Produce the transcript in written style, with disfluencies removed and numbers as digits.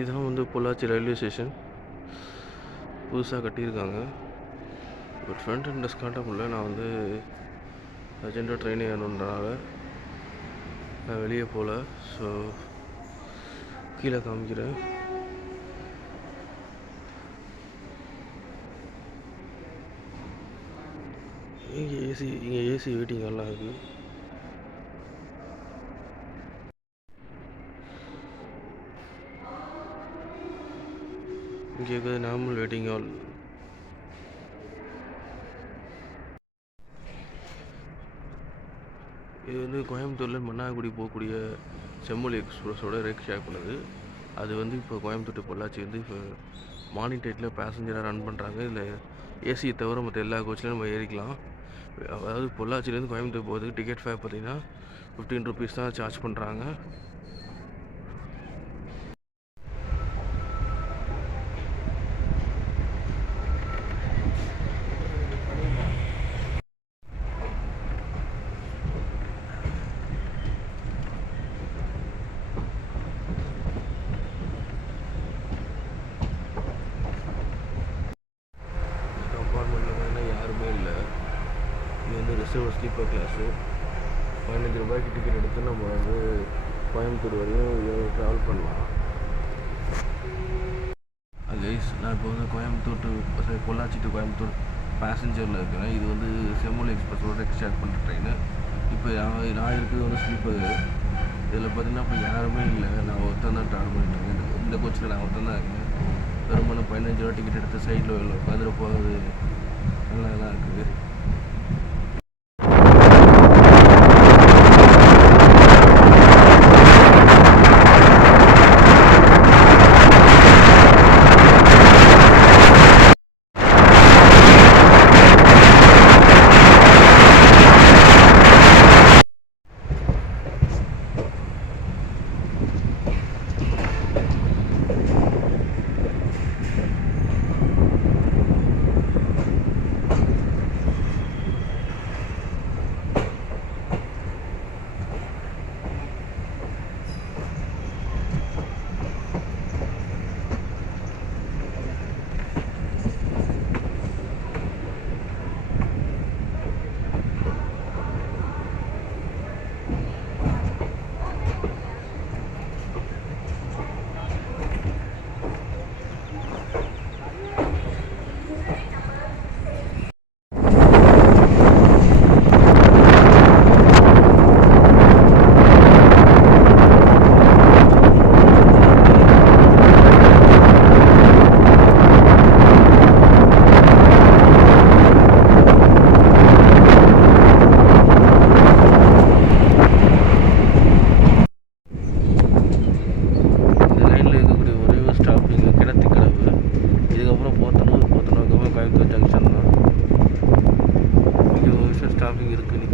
இதெல்லாம் வந்து Pollachi railway station புதுசாக கட்டியிருக்காங்க. பட் ஃப்ரண்ட் அண்ட் டெஸ்க் காட்ட முடியல. நான் வந்து அர்ஜென்ட்டாக ட்ரெயின் ஏறணுன்றனால நான் வெளியே போகல. ஸோ கீழே காமிக்கிறேன். இங்கே ஏசி வெயிட்டிங் எல்லாம் இருக்குது. இங்கே இருக்குது நார்மல் வெயிட்டிங் ஹால். இது வந்து கோயம்புத்தூரில் மன்னார்குடி போகக்கூடிய செம்மொழி எக்ஸ்பிரஸோட ரேக் ஷேர் பண்ணுது. அது வந்து இப்போ கோயம்புத்தூர் பொள்ளாச்சி வந்து இப்போ மார்னிங் டைட்டில் பேசஞ்சராக ரன் பண்ணுறாங்க. இதில் ஏசியை தவிர மற்ற எல்லா கோச்லையும் நம்ம ஏறிக்கலாம். அதாவது பொள்ளாச்சிலேருந்து கோயம்புத்தூர் போகிறதுக்கு டிக்கெட் ஃபேர் பார்த்திங்கன்னா 15 ருபீஸ் தான் சார்ஜ் பண்ணுறாங்க. யாருமே இல்லை. இது வந்து ரிசர்வ் ஸ்லீப்பர் கிளாஸு. 15 ரூபாய்க்கு டிக்கெட் எடுத்து நம்ம வந்து கோயம்புத்தூர் வரையும் ட்ராவல் பண்ணலாம். கைஸ், நான் இப்போ வந்து கோயம்புத்தூர் டு பொள்ளாச்சி டு கோயம்புத்தூர் பேசஞ்சரில் இருக்கிறேன். இது வந்து செம்மொழி எக்ஸ்பிரஸோட ஸ்டார்ட் பண்ணுற ட்ரெயின். இப்போ நான் இருக்கிறது வந்து ஸ்லீப்பர். இதில் பார்த்தீங்கன்னா இப்போ யாருமே இல்லை. நான் ஒருத்தன் தான் ட்ராவல் பண்ணிட்டுருக்கேன். இந்த கோச்சில் நான் ஒருத்தன் தான் இருக்கேன். பெரும்பாலும் 15 ரூபா டிக்கெட் எடுத்து சைடில் உட்காந்துட்டு போகிறது நல்லா தான் இருக்குது. கோயம்புத்தூர் ஜங்ஷன் தான். இங்கே ஒரு நிமிஷம் ஸ்டாப்பிங் இருக்குது.